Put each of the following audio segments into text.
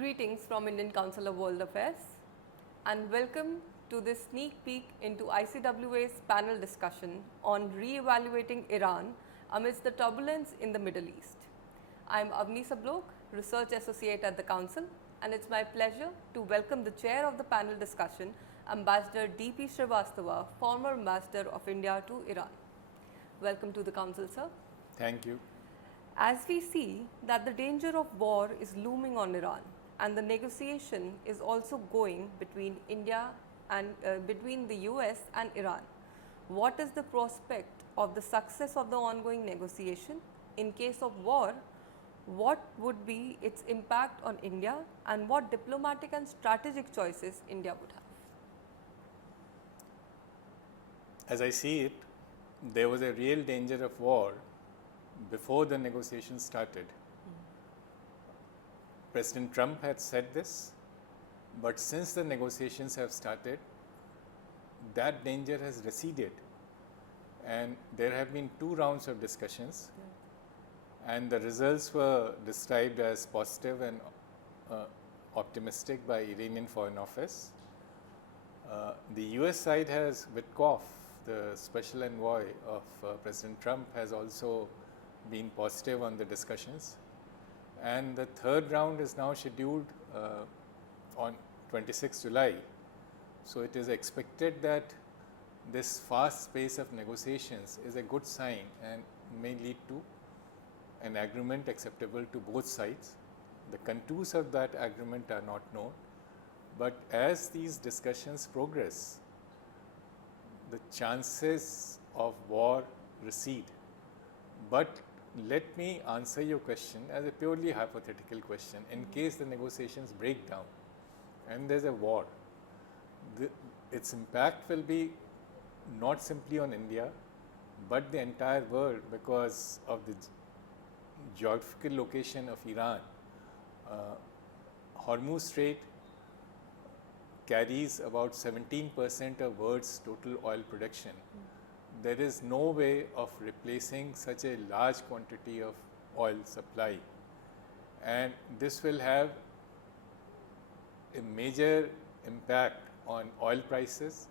Greetings from Indian Council of World Affairs and welcome to this sneak peek into ICWA's panel discussion on re-evaluating Iran amidst the turbulence in the Middle East. I am Avni, Research Associate at the Council, and it's my pleasure to welcome the chair of the panel discussion, Ambassador D.P. Srivastava, former Ambassador of India to Iran. Welcome to the Council, sir. Thank you. As we see that the danger of war is looming on Iran and the negotiation is also going between India and between the US and Iran, what is the prospect of the success of the ongoing negotiation? In case of war, what would be its impact on India and what diplomatic and strategic choices India would have? As I see it, there was a real danger of war before the negotiations started. President Trump had said this, but since the negotiations have started, that danger has receded. And there have been 2 rounds of discussions, and the results were described as positive and optimistic by Iranian Foreign Office. The US side has, Witkoff, the special envoy of President Trump, has also been positive on the discussions. And the 3rd round is now scheduled on 26 July. So it is expected that this fast pace of negotiations is a good sign and may lead to an agreement acceptable to both sides. The contours of that agreement are not known, but as these discussions progress, the chances of war recede. But let me answer your question as a purely hypothetical question. In case the negotiations break down and there's a war, its impact will be not simply on India, but the entire world because of the geographical location of Iran. Hormuz Strait carries about 17% of world's total oil production. There is no way of replacing such a large quantity of oil supply, and this will have a major impact on oil prices.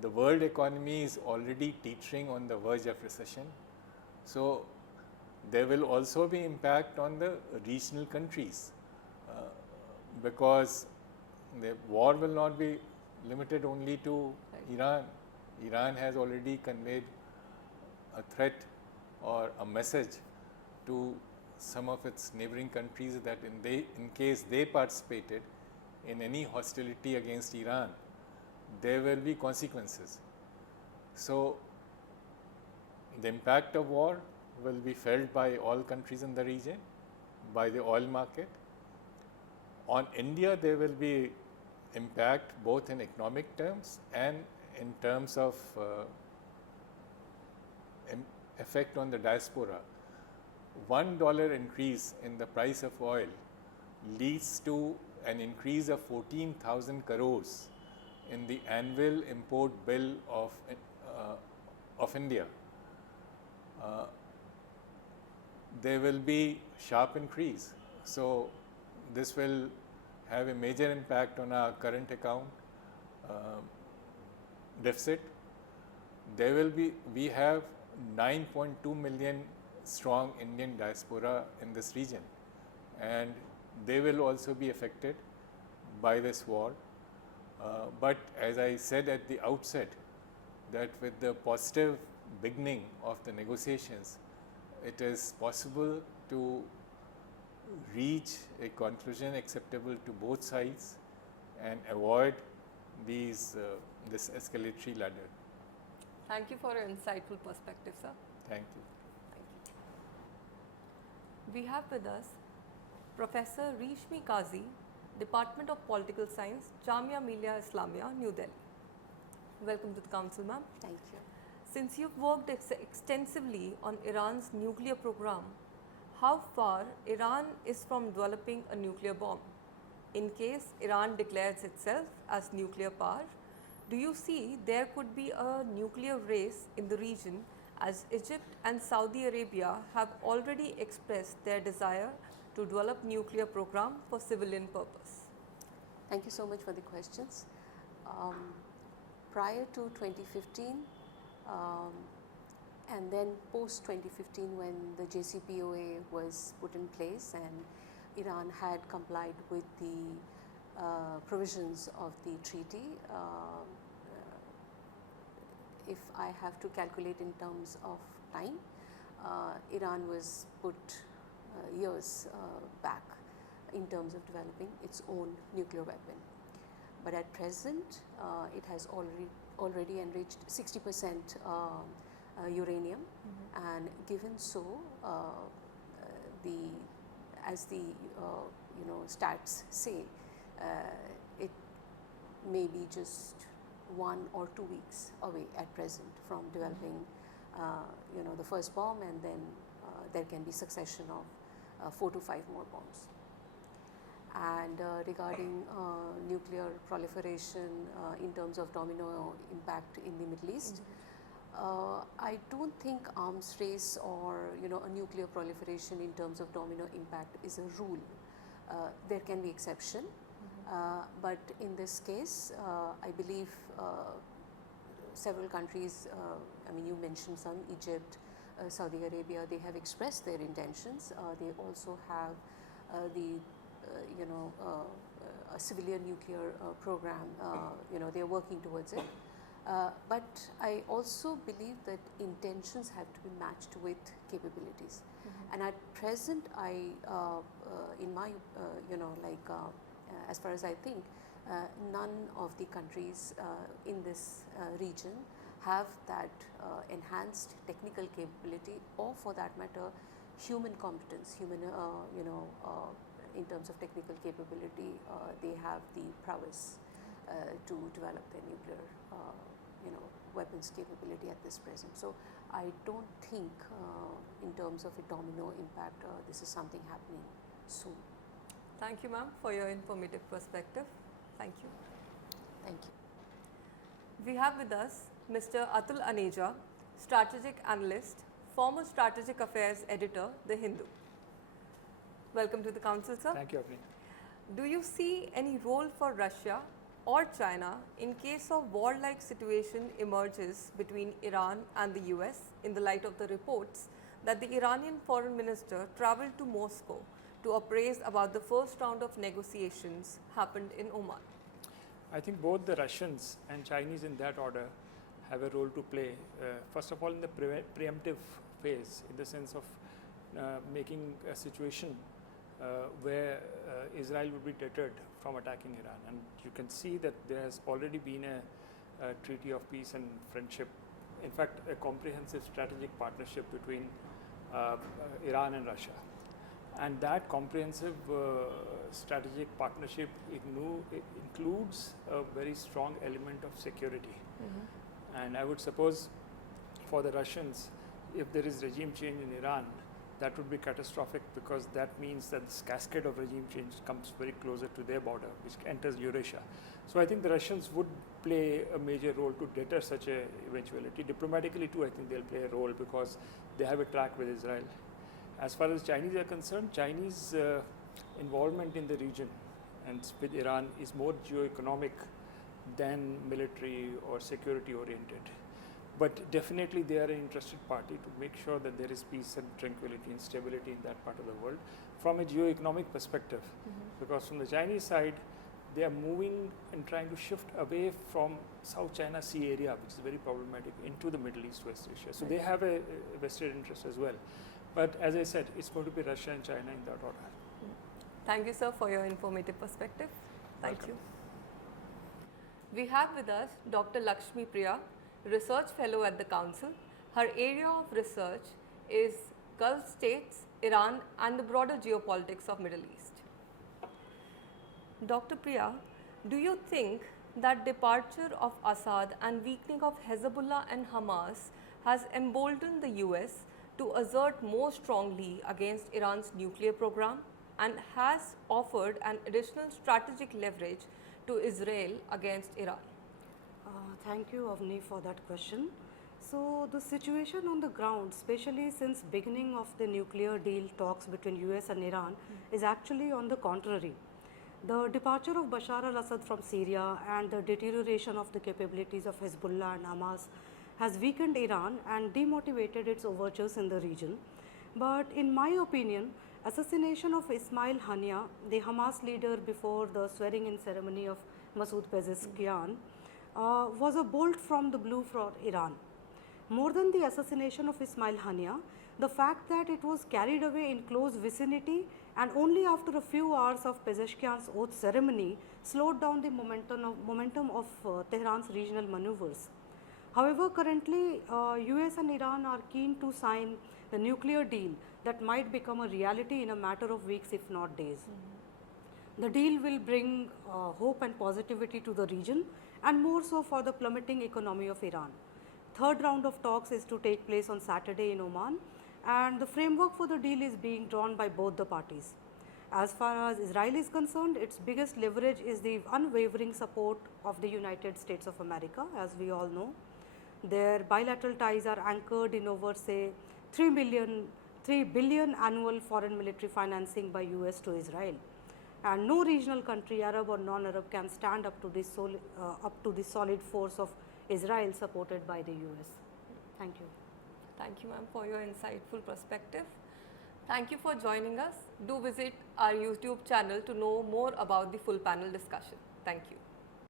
The world economy is already teetering on the verge of recession, so there will also be impact on the regional countries because the war will not be limited only to Iran. Iran has already conveyed a threat or a message to some of its neighboring countries that in case they participated in any hostility against Iran, there will be consequences. So the impact of war will be felt by all countries in the region, by the oil market. On India, there will be impact both in economic terms and in terms of effect on the diaspora. $1 increase in the price of oil leads to an increase of 14,000 crores in the annual import bill of India. There will be sharp increase. So this will have a major impact on our current account deficit. We have 9.2 million strong Indian diaspora in this region, and they will also be affected by this war. But as I said at the outset, that with the positive beginning of the negotiations, it is possible to reach a conclusion acceptable to both sides and avoid this escalatory ladder. Thank you for your insightful perspective, sir. Thank you. Thank you. We have with us Professor Reshmi Kazi, Department of Political Science, Jamia Millia Islamia, New Delhi. Welcome to the Council, ma'am. Thank you. Since you've worked extensively on Iran's nuclear program, how far Iran is from developing a nuclear bomb? In case Iran declares itself as nuclear power, do you see there could be a nuclear race in the region, as Egypt and Saudi Arabia have already expressed their desire to develop nuclear program for civilian purpose? Thank you so much for the questions. Prior to 2015 and then post 2015, when the JCPOA was put in place and Iran had complied with the provisions of the treaty, if I have to calculate in terms of time, Iran was put years back in terms of developing its own nuclear weapon. But at present, it has already enriched 60% uranium, and given so, as the stats say, it may be just 1 or 2 weeks away at present from developing the first bomb, and then there can be succession of 4 to 5 more bombs. And regarding nuclear proliferation in terms of domino impact in the Middle East, I don't think arms race or a nuclear proliferation in terms of domino impact is a rule. There can be exception, but in this case, I believe several countries, you mentioned some, Egypt, Saudi Arabia, they have expressed their intentions. They also have a civilian nuclear program, they are working towards it. But I also believe that intentions have to be matched with capabilities. And at present, in my, as far as I think, none of the countries in this region have that enhanced technical capability, or for that matter, human competence, in terms of technical capability, they have the prowess to develop their nuclear, weapons capability at this present. So I don't think, in terms of a domino impact, this is something happening soon. Thank you, ma'am, for your informative perspective. Thank you. Thank you. We have with us Mr. Atul Aneja, strategic analyst, former strategic affairs editor, The Hindu. Welcome to the council, sir. Thank you, Avni. Do you see any role for Russia or China in case of war-like situation emerges between Iran and the US, in the light of the reports that the Iranian foreign minister traveled to Moscow to appraise about the first round of negotiations happened in Oman? I think both the Russians and Chinese in that order have a role to play. First of all, in the preemptive phase, in the sense of making a situation where Israel would be deterred from attacking Iran. And you can see that there has already been a treaty of peace and friendship, in fact a comprehensive strategic partnership between Iran and Russia. And that comprehensive strategic partnership includes a very strong element of security. And I would suppose for the Russians, if there is regime change in Iran, that would be catastrophic, because that means that this cascade of regime change comes very closer to their border, which enters Eurasia. So I think the Russians would play a major role to deter such a eventuality. Diplomatically too, I think they'll play a role, because they have a track with Israel. As far as Chinese are concerned, Chinese involvement in the region and with Iran is more geo-economic than military or security oriented. But definitely they are an interested party to make sure that there is peace and tranquility and stability in that part of the world from a geo-economic perspective. Because from the Chinese side, they are moving and trying to shift away from South China Sea area, which is very problematic, into the Middle East, West Asia. So they have a vested interest as well. But as I said, it's going to be Russia and China in that order. Thank you, sir, for your informative perspective. Thank Welcome. you. We have with us Dr. Lakshmi Priya, Research Fellow at the Council. Her area of research is Gulf states, Iran and the broader geopolitics of Middle East. Dr. Priya, do you think that departure of Assad and weakening of Hezbollah and Hamas has emboldened the US to assert more strongly against Iran's nuclear program and has offered an additional strategic leverage to Israel against Iran? Thank you, Avni, for that question. So the situation on the ground, especially since beginning of the nuclear deal talks between US and Iran, is actually on the contrary. The departure of Bashar al-Assad from Syria and the deterioration of the capabilities of Hezbollah and Hamas has weakened Iran and demotivated its overtures in the region. But in my opinion, assassination of Ismail Haniyeh, the Hamas leader before the swearing-in ceremony of Masoud Pezeshkian, was a bolt from the blue for Iran. More than the assassination of Ismail Haniyeh, the fact that it was carried away in close vicinity and only after a few hours of Pezeshkian's oath ceremony slowed down the momentum of Tehran's regional maneuvers. However, currently US and Iran are keen to sign the nuclear deal that might become a reality in a matter of weeks if not days. The deal will bring hope and positivity to the region and more so for the plummeting economy of Iran. Third round of talks is to take place on Saturday in Oman, and the framework for the deal is being drawn by both the parties. As far as Israel is concerned, its biggest leverage is the unwavering support of the United States of America, as we all know. Their bilateral ties are anchored in over, say, $3 billion annual foreign military financing by US to Israel. And no regional country, Arab or non-Arab, can stand up to this solid force of Israel supported by the US. Thank you. Thank you, ma'am, for your insightful perspective. Thank you for joining us. Do visit our YouTube channel to know more about the full panel discussion. Thank you.